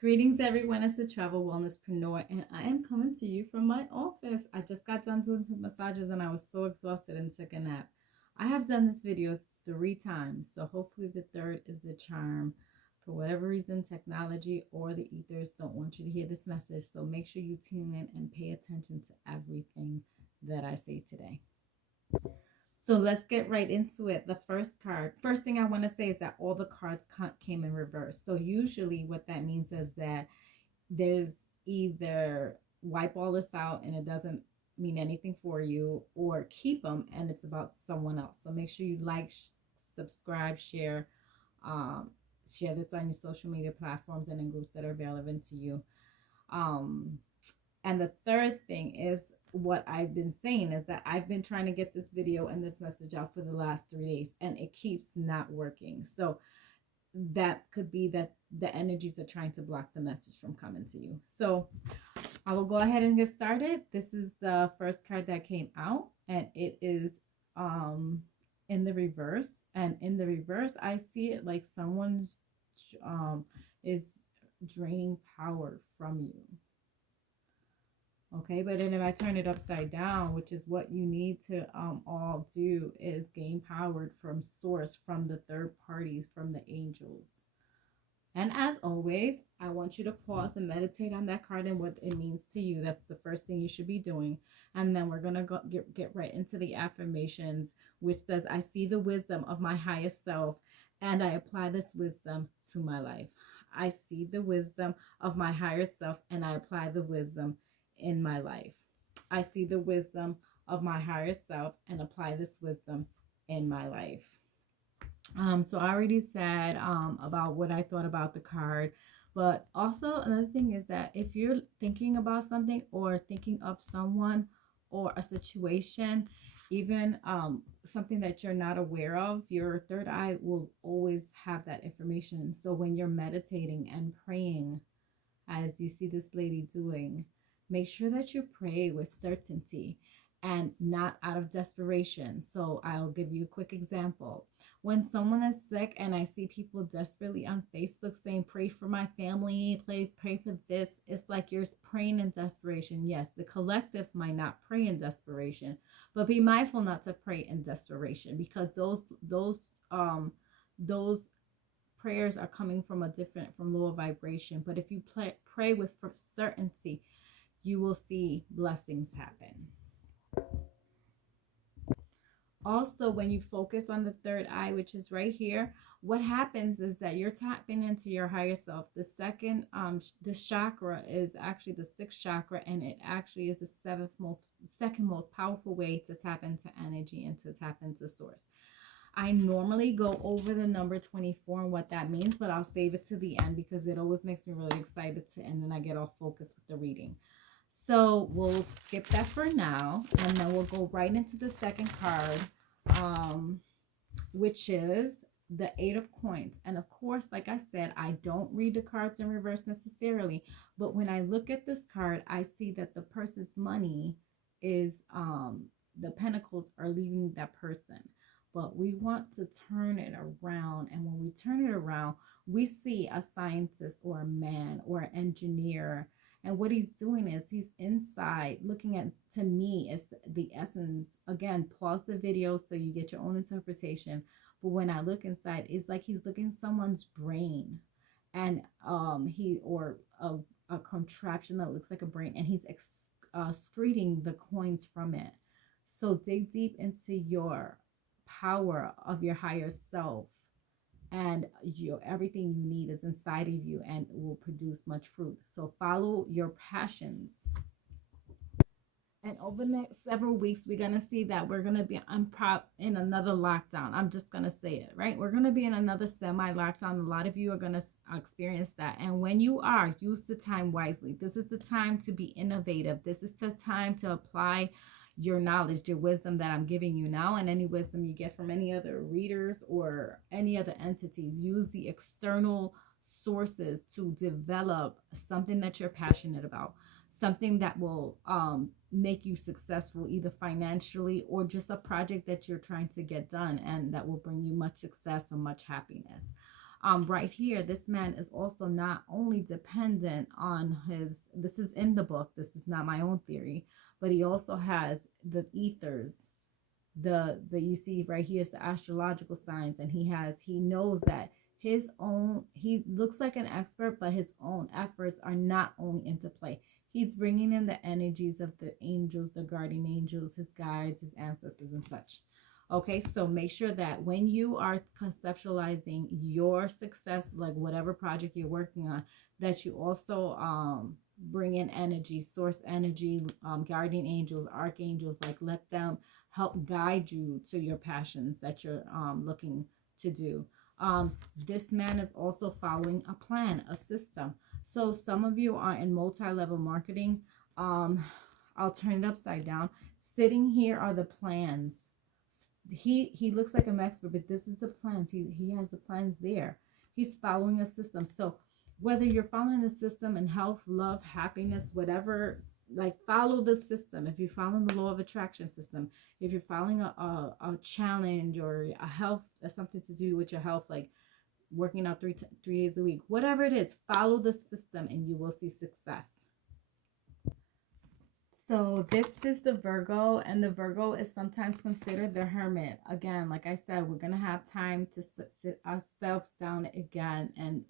Greetings, everyone. It's the Travel Wellnesspreneur, and I am coming to you from my office. I just got done doing some massages, and I was so exhausted and took a nap. I have done this video 3 times, so hopefully the third is the charm. For whatever reason, technology or the ethers don't want you to hear this message, so make sure you tune in and pay attention to everything that I say today. So let's get right into it. The first thing I want to say is that all the cards came in reverse. So usually what that means is that there's either wipe all this out and it doesn't mean anything for you, or keep them and it's about someone else. So make sure you like, subscribe, share this on your social media platforms and in groups that are relevant to you. And the third thing is, what I've been saying is that I've been trying to get this video and this message out for the last 3 days and it keeps not working. So that could be that the energies are trying to block the message from coming to you. So I will go ahead and get started. This is the first card that came out, and it is in the reverse. And in the reverse, I see it like someone's is draining power from you. Okay, but then if I turn it upside down, which is what you need to all do, is gain power from source, from the third parties, from the angels. And as always, I want you to pause and meditate on that card and what it means to you. That's the first thing you should be doing. And then we're going to get right into the affirmations, which says, I see the wisdom of my highest self and I apply this wisdom to my life. I see the wisdom of my higher self and I apply the wisdom in my life. I see the wisdom of my higher self and apply this wisdom in my life. So I already said about what I thought about the card, but also another thing is that if you're thinking about something or thinking of someone or a situation, even something that you're not aware of, your third eye will always have that information. So when you're meditating and praying, as you see this lady doing, make sure that you pray with certainty and not out of desperation. So I'll give you a quick example. When someone is sick and I see people desperately on Facebook saying, pray for my family, pray for this, it's like you're praying in desperation. Yes, the collective might not pray in desperation, but be mindful not to pray in desperation, because those prayers are coming from from lower vibration. But if you pray with certainty, you will see blessings happen. Also, when you focus on the third eye, which is right here, what happens is that you're tapping into your higher self. The second, this chakra is actually the 6th chakra, and it actually is the second most powerful way to tap into energy and to tap into source. I normally go over the number 24 and what that means, but I'll save it to the end because it always makes me really excited and then I get off focus with the reading. So we'll skip that for now, and then we'll go right into the second card, which is the 8 of Coins. And of course, like I said, I don't read the cards in reverse necessarily, but when I look at this card, I see that the person's money is, the pentacles are leaving that person. But we want to turn it around, and when we turn it around, we see a scientist or a man or an engineer. And what he's doing is he's inside looking at, to me, is the essence. Again, pause the video so you get your own interpretation. But when I look inside, it's like he's looking at someone's brain, and a contraption that looks like a brain, and he's excreting the coins from it. So dig deep into your power of your higher self, and everything you need is inside of you and it will produce much fruit. So follow your passions. And over the next several weeks, we're going to see that we're going to be in another lockdown. I'm just going to say it, right? We're going to be in another semi-lockdown. A lot of you are going to experience that. And when you are, use the time wisely. This is the time to be innovative. This is the time to apply your knowledge, your wisdom that I'm giving you now, and any wisdom you get from any other readers or any other entities. Use the external sources to develop something that you're passionate about, something that will make you successful, either financially or just a project that you're trying to get done and that will bring you much success or much happiness. Right here, this man is also not only dependent on his, this is in the book, this is not my own theory, but he also has the ethers, the you see right here is the astrological signs, and he knows that his own, he looks like an expert, but his own efforts are not only into play. He's bringing in the energies of the angels, the guardian angels, his guides, his ancestors, and such. Okay, so make sure that when you are conceptualizing your success, like whatever project you're working on, that you also bring in energy, source energy, guardian angels, archangels, like let them help guide you to your passions that you're looking to do. This man is also following a plan, a system. So some of you are in multi-level marketing. I'll turn it upside down. Sitting here are the plans. He looks like an expert, but this is the plans. He has the plans there. He's following a system. So whether you're following the system in health, love, happiness, whatever, like follow the system. If you're following the law of attraction system, if you're following a challenge or a health, something to do with your health, like working out three days a week, whatever it is, follow the system and you will see success. So this is the Virgo, and the Virgo is sometimes considered the hermit. Again, like I said, we're going to have time to sit ourselves down again and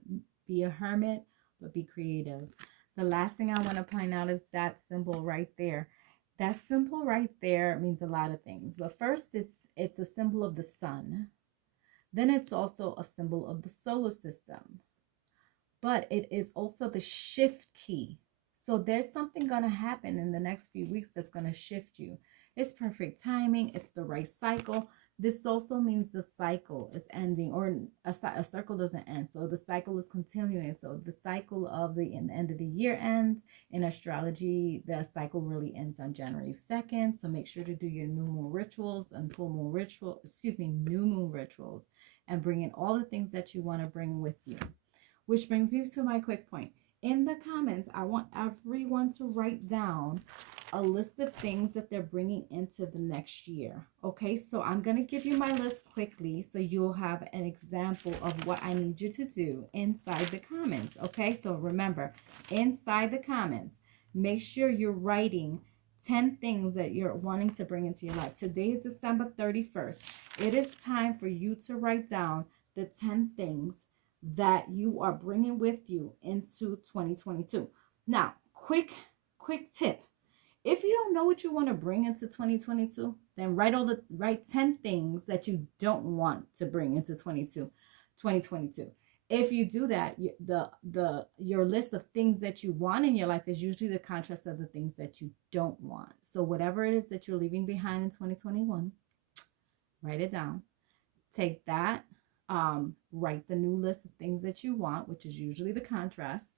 be a hermit, but be creative. The last thing I want to point out is that symbol right there. That symbol right there means a lot of things. But first, it's a symbol of the sun. Then it's also a symbol of the solar system. But it is also the shift key. So there's something going to happen in the next few weeks that's going to shift you. It's perfect timing. It's the right cycle. This also means the cycle is ending, or a circle doesn't end. So the cycle is continuing. So the cycle of the end of the year ends. In astrology, the cycle really ends on January 2nd. So make sure to do your new moon rituals and new moon rituals, and bring in all the things that you want to bring with you. Which brings me to my quick point. In the comments, I want everyone to write down a list of things that they're bringing into the next year. Okay, so I'm going to give you my list quickly so you'll have an example of what I need you to do inside the comments. Okay, so remember, inside the comments, make sure you're writing 10 things that you're wanting to bring into your life. Today is December 31st. It is time for you to write down the 10 things that you are bringing with you into 2022. Now, quick tip. If you don't know what you want to bring into 2022, then write 10 things that you don't want to bring into 2022. If you do that, your list of things that you want in your life is usually the contrast of the things that you don't want. So whatever it is that you're leaving behind in 2021, write it down. Take that. Write the new list of things that you want, which is usually the contrast,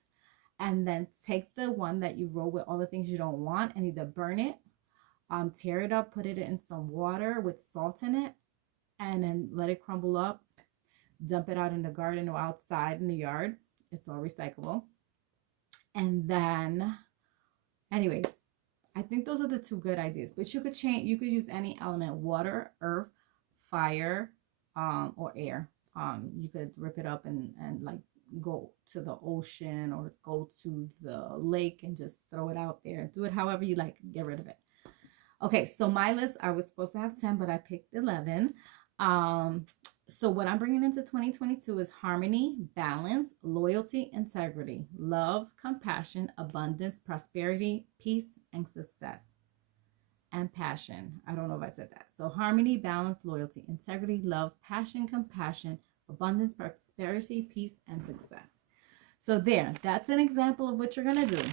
and then take the one that you wrote with all the things you don't want and either burn it, tear it up, put it in some water with salt in it, and then let it crumble up. Dump it out in the garden or outside in the yard. It's all recyclable. And then, anyways, I think those are the two good ideas. But you could use any element: water, earth, fire, or air. You could rip it up and like go to the ocean or go to the lake and just throw it out there. Do it however you like. Get rid of it. Okay, so my list, I was supposed to have 10, but I picked 11. So what I'm bringing into 2022 is harmony, balance, loyalty, integrity, love, compassion, abundance, prosperity, peace, and success. And passion. I don't know if I said that. So harmony, balance, loyalty, integrity, love, passion, compassion, abundance, prosperity, peace, and success. So that's an example of what you're going to do.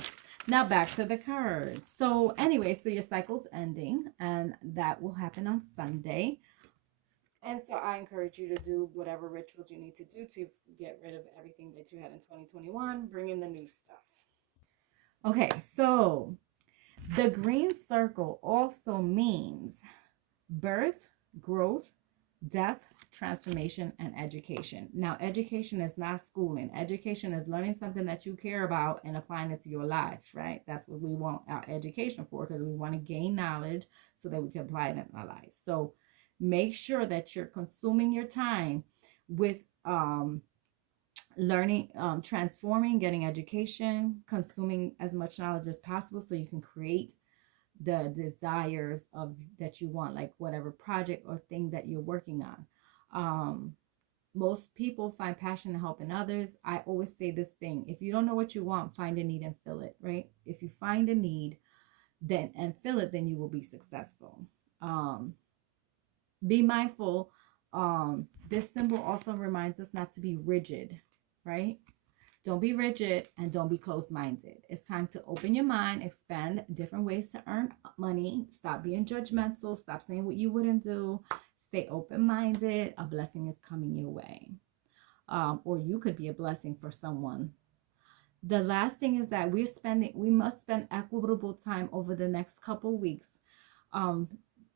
Now back to the cards. So anyway, so your cycle's ending, and that will happen on Sunday. And so I encourage you to do whatever rituals you need to do to get rid of everything that you had in 2021. Bring in the new stuff. Okay, so the green circle also means birth, growth, death, transformation, and education. Now, education is not schooling. Education is learning something that you care about and applying it to your life, right? That's what we want our education for, because we want to gain knowledge so that we can apply it in our lives. So make sure that you're consuming your time with learning, transforming, getting education, consuming as much knowledge as possible so you can create the desires of that you want, like whatever project or thing that you're working on. Most people find passion in helping others. I always say this thing: if you don't know what you want, find a need and fill it, right? If you find a need then and fill it, then you will be successful. Be mindful. This symbol also reminds us not to be rigid, right? Don't be rigid and don't be closed-minded. It's time to open your mind, expand different ways to earn money. Stop being judgmental. Stop saying what you wouldn't do. Stay open-minded. A blessing is coming your way. Or you could be a blessing for someone. The last thing is that we must spend equitable time over the next couple weeks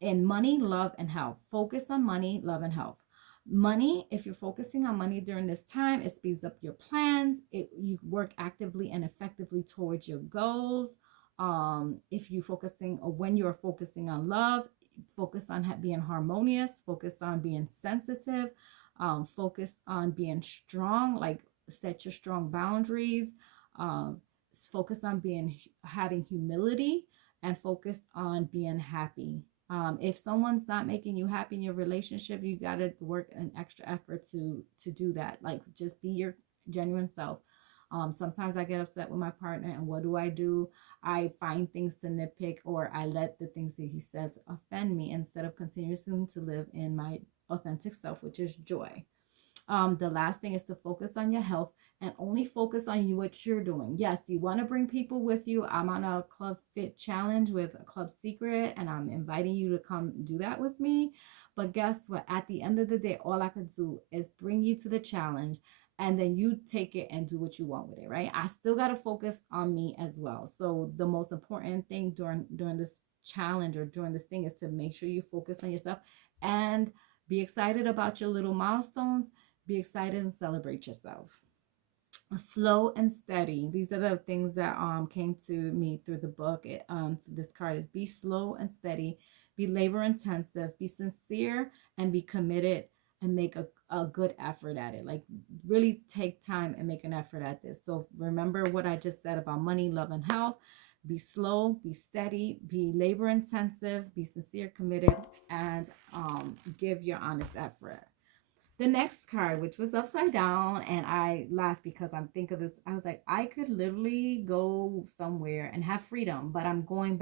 in money, love, and health. Focus on money, love, and health. Money, if you're focusing on money during this time, it speeds up your plans. You work actively and effectively towards your goals. If you focusing, or when you're focusing on love, focus on being harmonious, focus on being sensitive, focus on being strong, like set your strong boundaries, focus on having humility, and focus on being happy. If someone's not making you happy in your relationship, you got to work an extra effort to do that. Like, just be your genuine self. Sometimes I get upset with my partner, and what do? I find things to nitpick, or I let the things that he says offend me instead of continuing to live in my authentic self, which is joy. The last thing is to focus on your health and only focus on what you're doing. Yes, you want to bring people with you. I'm on a Club Fit challenge with a Club Secret, and I'm inviting you to come do that with me. But guess what? At the end of the day, all I could do is bring you to the challenge, and then you take it and do what you want with it, right? I still got to focus on me as well. So the most important thing during this challenge or during this thing is to make sure you focus on yourself and be excited about your little milestones. Be excited and celebrate yourself. Slow and steady. These are the things that came to me through the book. This card is: be slow and steady, be labor intensive, be sincere, and be committed, and make a good effort at it. Like, really take time and make an effort at this. So remember what I just said about money, love, and health. Be slow, be steady, be labor intensive, be sincere, committed, and give your honest effort. The next card, which was upside down, and I laughed because I'm thinking of this. I was like, I could literally go somewhere and have freedom, but I'm going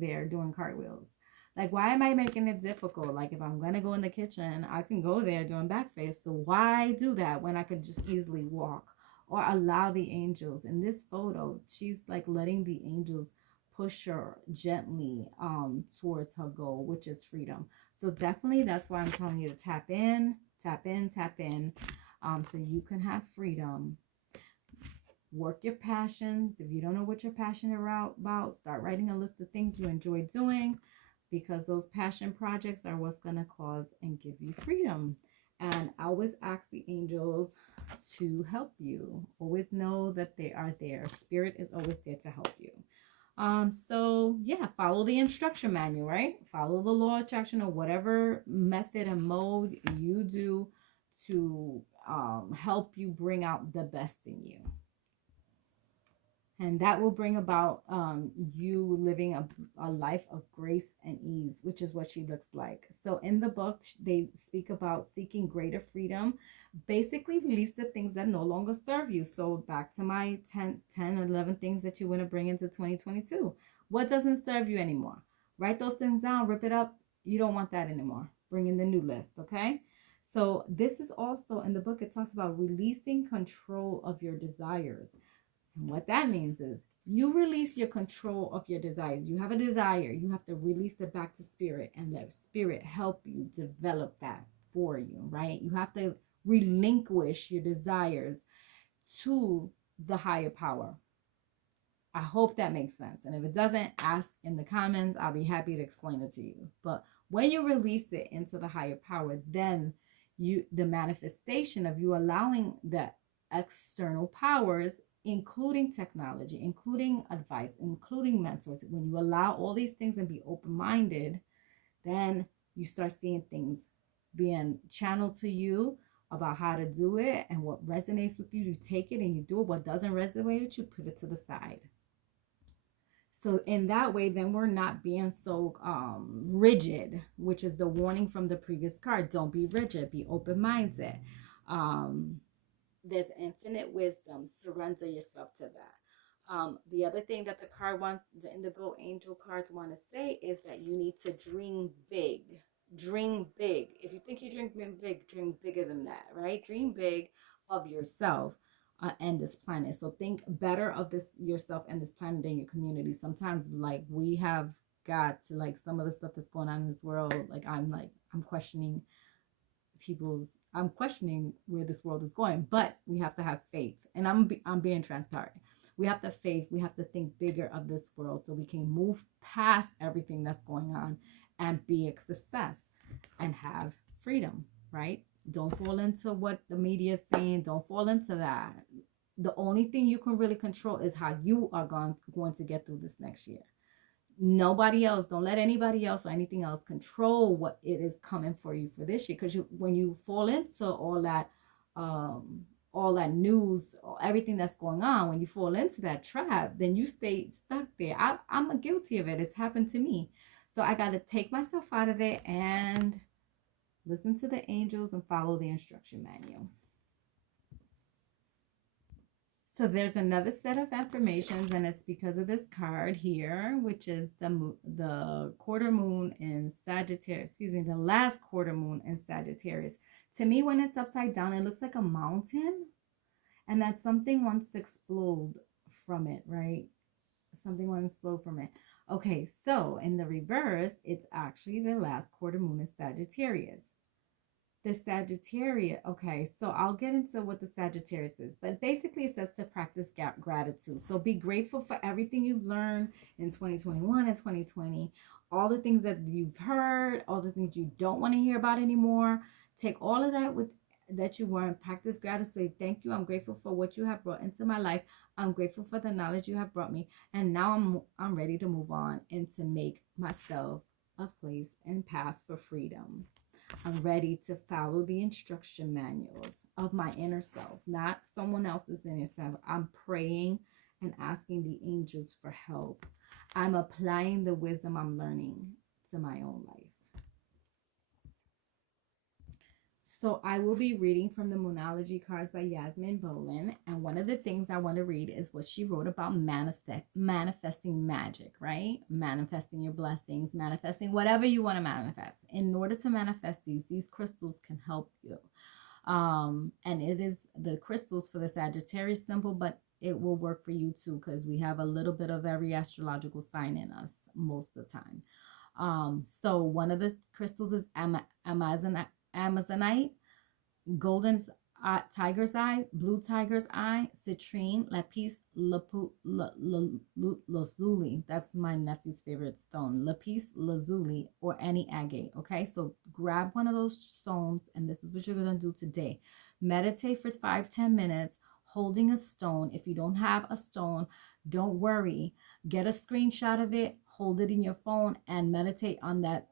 there doing cartwheels. Like, why am I making it difficult? Like, if I'm going to go in the kitchen, I can go there doing back flips. So why do that when I could just easily walk or allow the angels? In this photo, she's like letting the angels push her gently towards her goal, which is freedom. So definitely, that's why I'm telling you to tap in, so you can have freedom. Work your passions. If you don't know what you're passionate about, start writing a list of things you enjoy doing, because those passion projects are what's going to cause and give you freedom. And I always ask the angels to help you. Always know that they are there. Spirit is always there to help you. So yeah, follow the instruction manual, right? Follow the law of attraction, or whatever method and mode you do to help you bring out the best in you. And that will bring about you living a life of grace and ease, which is what she looks like. So in the book, they speak about seeking greater freedom. Basically, release the things that no longer serve you. So back to my 10 or 11 things that you want to bring into 2022. What doesn't serve you anymore? Write those things down, rip it up. You don't want that anymore. Bring in the new list, okay? So this is also in the book, it talks about releasing control of your desires. And what that means is you release your control of your desires. You have a desire. You have to release it back to spirit and let spirit help you develop that for you, right? You have to relinquish your desires to the higher power. I hope that makes sense. And if it doesn't, ask in the comments. I'll be happy to explain it to you. But when you release it into the higher power, then the manifestation of you allowing the external powers, including technology, including advice, including mentors, when you allow all these things and be open-minded, then you start seeing things being channeled to you about how to do it, and what resonates with you, you take it and you do it. What doesn't resonate with you, put it to the side. So in that way, then we're not being so rigid, which is the warning from the previous card. Don't be rigid, be open-minded. There's infinite wisdom. Surrender yourself to that. The other thing that the Indigo Angel cards want to say is that you need to dream big. Dream big. If you think you're dreaming big, dream bigger than that, right? Dream big of yourself and this planet. So think better of this yourself and this planet than your community. Sometimes, like, we have got to, like, some of the stuff that's going on in this world, I'm questioning where this world is going, but we have to have faith. And I'm being transparent. We have to have faith. We have to think bigger of this world so we can move past everything that's going on and be a success and have freedom, right? Don't fall into what the media is saying. Don't fall into that. The only thing you can really control is how you are going to get through this next year. Nobody else. Don't let anybody else or anything else control what it is coming for you for this year. Because when you fall into all that news, or everything that's going on, when you fall into that trap, then you stay stuck there. I'm guilty of it. It's happened to me. So I got to take myself out of it and listen to the angels and follow the instruction manual. So there's another set of affirmations, and it's because of this card here, which is the quarter moon in Sagittarius. The last quarter moon in Sagittarius. To me, when it's upside down, it looks like a mountain, and that something wants to explode from it, right? Something wants to explode from it. Okay, so in the reverse, it's actually the last quarter moon in Sagittarius. The Sagittarius, okay, so I'll get into what the Sagittarius is, but basically it says to practice gratitude. So be grateful for everything you've learned in 2021 and 2020, all the things that you've heard, all the things you don't want to hear about anymore. Take all of that that you learned, practice gratitude. Say, thank you, I'm grateful for what you have brought into my life. I'm grateful for the knowledge you have brought me, and now I'm ready to move on and to make myself a place and path for freedom. I'm ready to follow the instruction manuals of my inner self, not someone else's inner self. I'm praying and asking the angels for help. I'm applying the wisdom I'm learning to my own life. So I will be reading from the Moonology cards by Yasmin Boland. And one of the things I want to read is what she wrote about manifesting magic, right? Manifesting your blessings, manifesting whatever you want to manifest. In order to manifest these crystals can help you. And it is the crystals for the Sagittarius symbol, but it will work for you too, because we have a little bit of every astrological sign in us most of the time. So one of the crystals is Amazonite, golden tiger's eye, blue tiger's eye, citrine, lapis lazuli. That's my nephew's favorite stone. Lapis lazuli, or any agate. Okay, so grab one of those stones, and this is what you're going to do today. Meditate for 5-10 minutes holding a stone. If you don't have a stone, don't worry. Get a screenshot of it, hold it in your phone, and meditate on that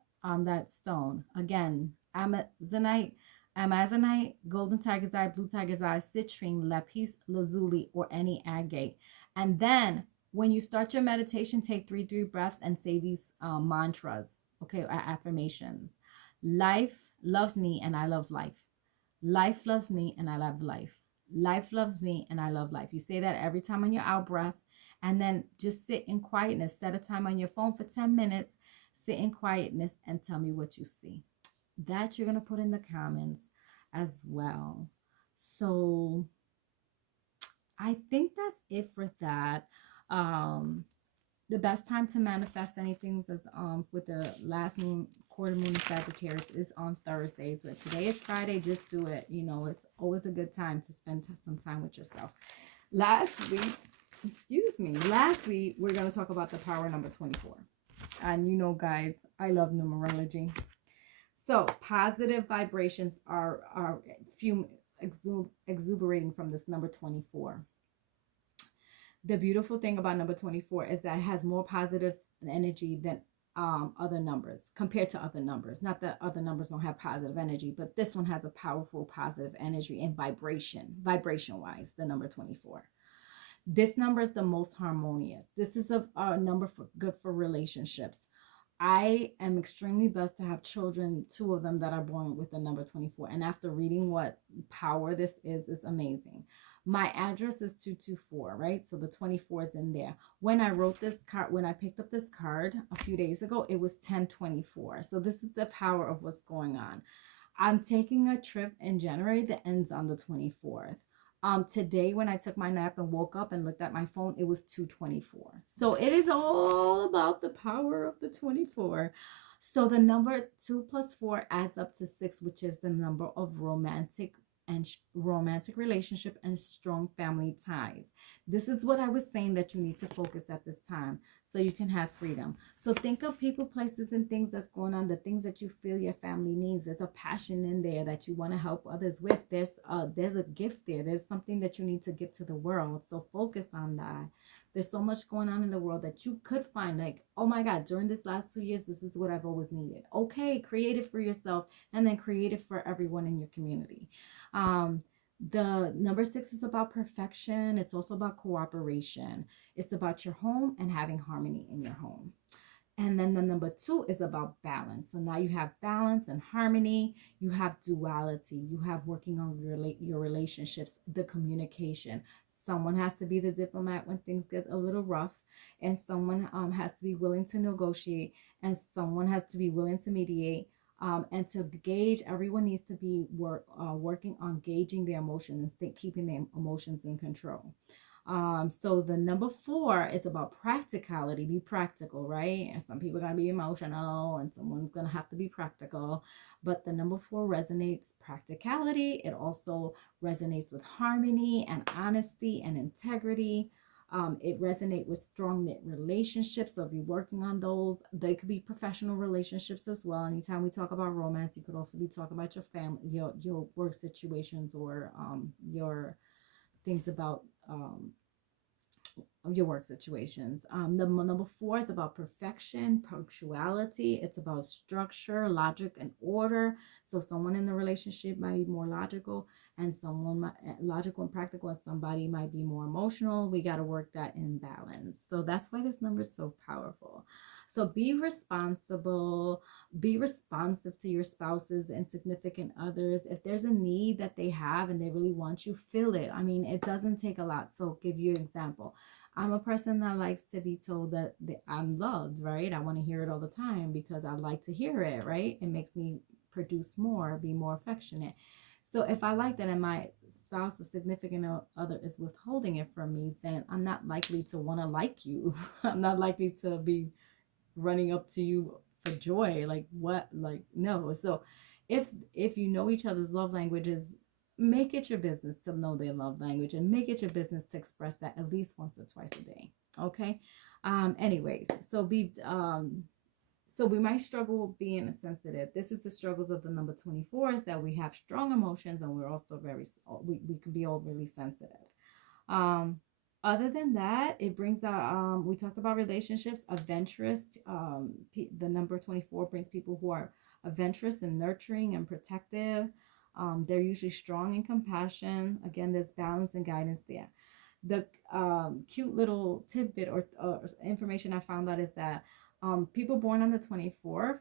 stone. Again, Amazonite, golden tiger's eye, blue tiger's eye, citrine, lapis lazuli, or any agate. And then when you start your meditation, take 3 deep breaths and say these mantras, okay, affirmations. Life loves me and I love life. Life loves me and I love life. Life loves me and I love life. You say that every time on your out breath, and then just sit in quietness. Set a time on your phone for 10 minutes. Sit in quietness and tell me what you see. That you're going to put in the comments as well. So I think that's it for that. The best time to manifest anything is with the last moon, quarter moon in Sagittarius is on Thursdays. But today is Friday. Just do it. You know, it's always a good time to spend some time with yourself. Last week, we're going to talk about the power number 24. And you know, guys, I love numerology. So positive vibrations are exuberating from this number 24. The beautiful thing about number 24 is that it has more positive energy than other numbers, compared to other numbers. Not that other numbers don't have positive energy, but this one has a powerful positive energy and vibration wise, the number 24. This number is the most harmonious. This is a number for good for relationships. I am extremely blessed to have children, two of them that are born with the number 24. And after reading what power this is amazing. My address is 224, right? So the 24 is in there. When I wrote this card, when I picked up this card a few days ago, it was 1024. So this is the power of what's going on. I'm taking a trip in January that ends on the 24th. Today when I took my nap and woke up and looked at my phone, it was 224. So it is all about the power of the 24. So the number 2 plus 4 adds up to 6, which is the number of romantic relationship and strong family ties. This is what I was saying that you need to focus at this time so you can have freedom. So think of people, places, and things that's going on, the things that you feel your family needs. There's a passion in there that you want to help others with. There's a gift there. There's something that you need to give to the world. So focus on that. There's so much going on in the world that you could find, like, oh my God, during this last 2 years, this is what I've always needed. Okay, create it for yourself and then create it for everyone in your community. The number 6 is about perfection. It's also about cooperation. It's about your home and having harmony in your home. And then the number 2 is about balance. So now you have balance and harmony. You have duality. You have working on your relationships, the communication. Someone has to be the diplomat when things get a little rough, and someone has to be willing to negotiate, and someone has to be willing to mediate. And to gauge, everyone needs to be working on gauging their emotions and keeping their emotions in control. So the number 4 is about practicality. Be practical, right? And some people are going to be emotional and someone's going to have to be practical. But the number 4 resonates practicality. It also resonates with harmony and honesty and integrity. It resonates with strong knit relationships. So if you're working on those, they could be professional relationships as well. Anytime we talk about romance, you could also be talking about your family, your work situations, or your things about your work situations. The number 4 is about perfection, punctuality. It's about structure, logic, and order. So someone in the relationship might be more logical, and someone logical and practical, and somebody might be more emotional. We got to work that in balance. So that's why this number is so powerful. So be responsible, be responsive to your spouses and significant others. If there's a need that they have and they really want you, fill it. I mean, it doesn't take a lot. So give you an example. I'm a person that likes to be told that I'm loved, right? I want to hear it all the time because I like to hear it, right? It makes me produce more, be more affectionate. So if I like that and my spouse or significant other is withholding it from me, then I'm not likely to want to like you. I'm not likely to be running up to you for joy. Like what? Like no. So if you know each other's love languages, make it your business to know their love language, and make it your business to express that at least once or twice a day. Okay. Anyways, so we might struggle with being sensitive. This is the struggles of the number 24, is that we have strong emotions and we're also we can be overly sensitive. Other than that, it brings out, we talked about relationships, adventurous. The number 24 brings people who are adventurous and nurturing and protective. They're usually strong in compassion. Again, there's balance and guidance there. The cute little tidbit or information I found out is that people born on the 24th,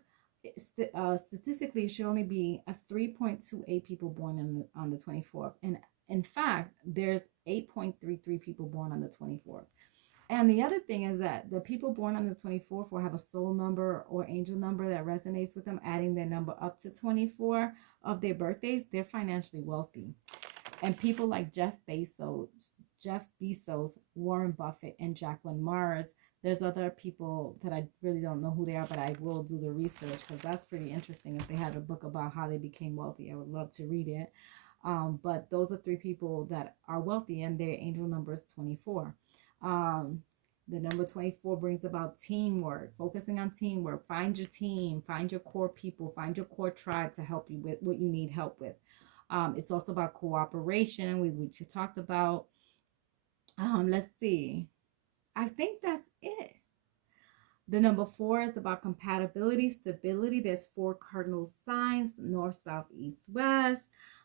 statistically, it should only be a 3.28 people born on the 24th. And in fact, there's 8.33 people born on the 24th. And the other thing is that the people born on the 24th will have a soul number or angel number that resonates with them, adding their number up to 24 of their birthdays. They're financially wealthy. And people like Jeff Bezos, Warren Buffett, and Jacqueline-Bontzolakes. There's other people that I really don't know who they are, but I will do the research because that's pretty interesting. If they had a book about how they became wealthy, I would love to read it. But those are 3 people that are wealthy, and their angel number is 24. The number 24 brings about teamwork, focusing on teamwork. Find your team, find your core people, find your core tribe to help you with what you need help with. It's also about cooperation, which you talked about. Let's see. I think that's it. The number 4 is about compatibility, stability. There's 4 cardinal signs: north, south, east, west.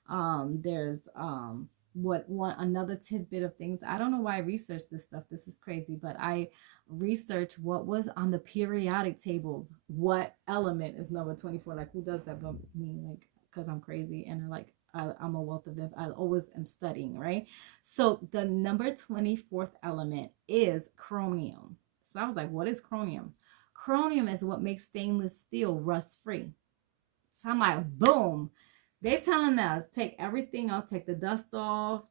There's another tidbit of things. I don't know why I researched this stuff. This is crazy, but I researched what was on the periodic tables. What element is number 24? Like, who does that but me? Like, because I'm crazy and I'm a wealth of I always am studying, right? So the number 24th element is chromium. So I was like, what is chromium? Chromium is what makes stainless steel rust free. So I'm like, boom. They telling us, take everything off, take the dust off,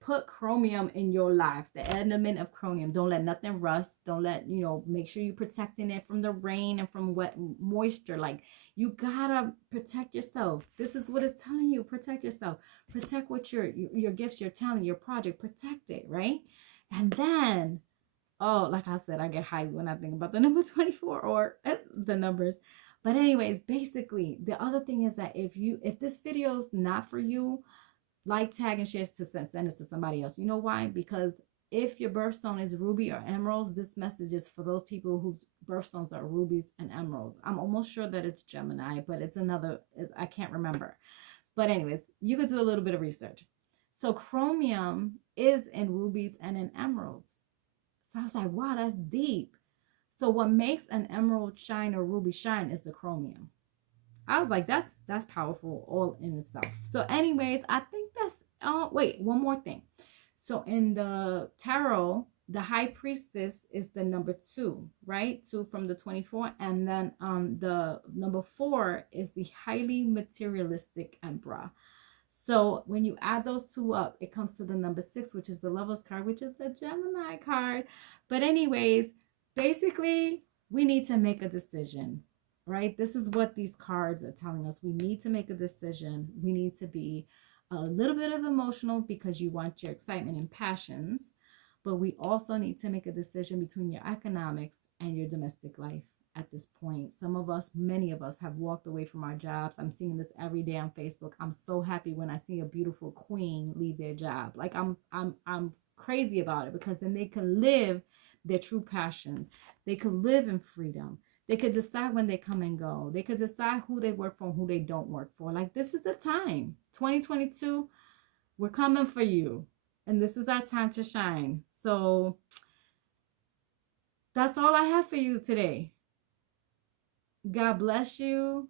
put chromium in your life, the element of chromium. Don't let nothing rust. Don't let, make sure you're protecting it from the rain and from wet moisture. Like, you gotta protect yourself. This is what it's telling you. Protect yourself. Protect what your gifts, your talent, your project. Protect it, right? And then, oh, like I said, I get hyped when I think about the number 24 or the numbers. But anyways, basically, the other thing is that if this video is not for you, like, tag, and share to send it to somebody else. You know why? Because if your birthstone is ruby or emeralds, this message is for those people whose birthstones are rubies and emeralds. I'm almost sure that it's Gemini, but it's another, I can't remember. But anyways, you could do a little bit of research. So chromium is in rubies and in emeralds. So I was like, wow, that's deep. So what makes an emerald shine or ruby shine is the chromium. I was like, that's powerful all in itself. So anyways, I think that's, wait, one more thing. So in the tarot, the high priestess is the number 2, right? 2 from the 24. And then the number 4 is the highly materialistic emperor. So when you add those 2 up, it comes to the number 6, which is the Lovers card, which is a Gemini card. But anyways, basically, we need to make a decision, right? This is what these cards are telling us. We need to make a decision. We need to be a little bit of emotional because you want your excitement and passions, but we also need to make a decision between your economics and your domestic life at this point. Some of us, many of us, have walked away from our jobs. I'm seeing this every day on Facebook. I'm so happy when I see a beautiful queen leave their job. Like, I'm crazy about it, because then they can live their true passions. They could live in freedom. They could decide when they come and go. They could decide who they work for and who they don't work for. Like, this is the time. 2022, we're coming for you. And this is our time to shine. So that's all I have for you today. God bless you.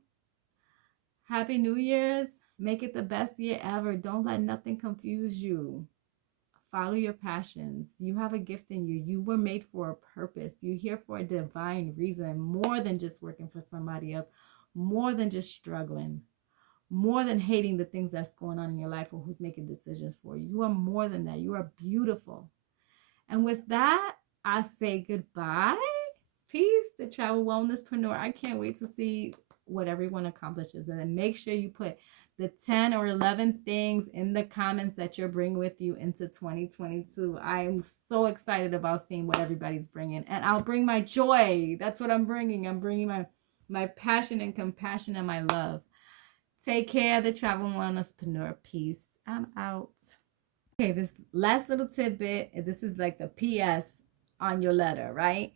Happy New Year's. Make it the best year ever. Don't let nothing confuse you. Follow your passions. You have a gift in you. You were made for a purpose. You're here for a divine reason, more than just working for somebody else, more than just struggling, more than hating the things that's going on in your life or who's making decisions for you. You are more than that. You are beautiful. And with that, I say goodbye. Peace, the travel wellnesspreneur. I can't wait to see what everyone accomplishes. And then make sure you put the 10 or 11 things in the comments that you're bringing with you into 2022. I'm so excited about seeing what everybody's bringing. And I'll bring my joy. That's what I'm bringing. I'm bringing my passion and compassion and my love. Take care, the travel wellnesspreneur. Peace. I'm out. Okay, this last little tidbit. This is like the PS on your letter, right?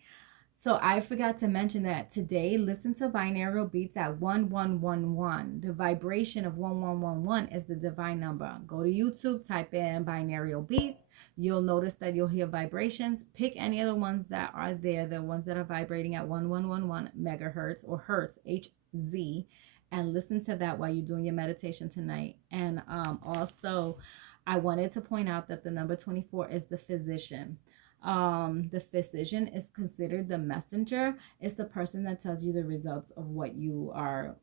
So I forgot to mention that today, listen to binaural beats at 1111. The vibration of 1111 is the divine number. Go to YouTube, type in binaural beats. You'll notice that you'll hear vibrations. Pick any of the ones that are there, the ones that are vibrating at 1111 megahertz or hertz, HZ, and listen to that while you're doing your meditation tonight. And also, I wanted to point out that the number 24 is the physician. The physician is considered the messenger. It's the person that tells you the results of what you're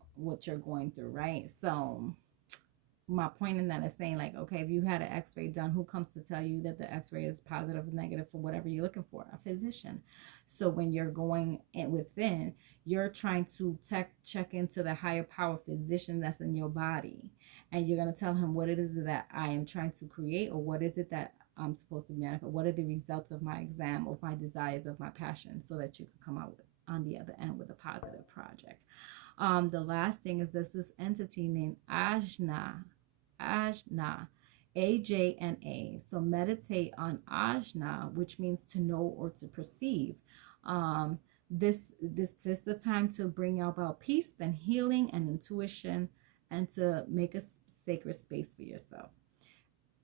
going through, right? So my point in that is saying, like, okay, if you had an x-ray done, who comes to tell you that the x-ray is positive or negative for whatever you're looking for? A physician. So when you're going within, you're trying to check into the higher power physician that's in your body, and you're going to tell him what it is that I am trying to create, or what is it that I'm supposed to manifest. What are the results of my exam, of my desires, of my passion, so that you can come out on the other end with a positive project. The last thing is this entity named Ajna, AJNA. So meditate on Ajna, which means to know or to perceive. This is the time to bring about peace and healing and intuition, and to make a sacred space for yourself.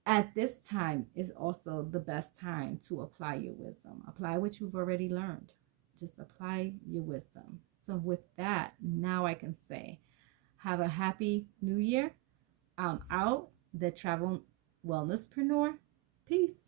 At this time is also the best time to apply your wisdom. Apply what you've already learned. Just apply your wisdom. So with that, now I can say, have a happy new year. I'm out, the travel wellnesspreneur. Peace.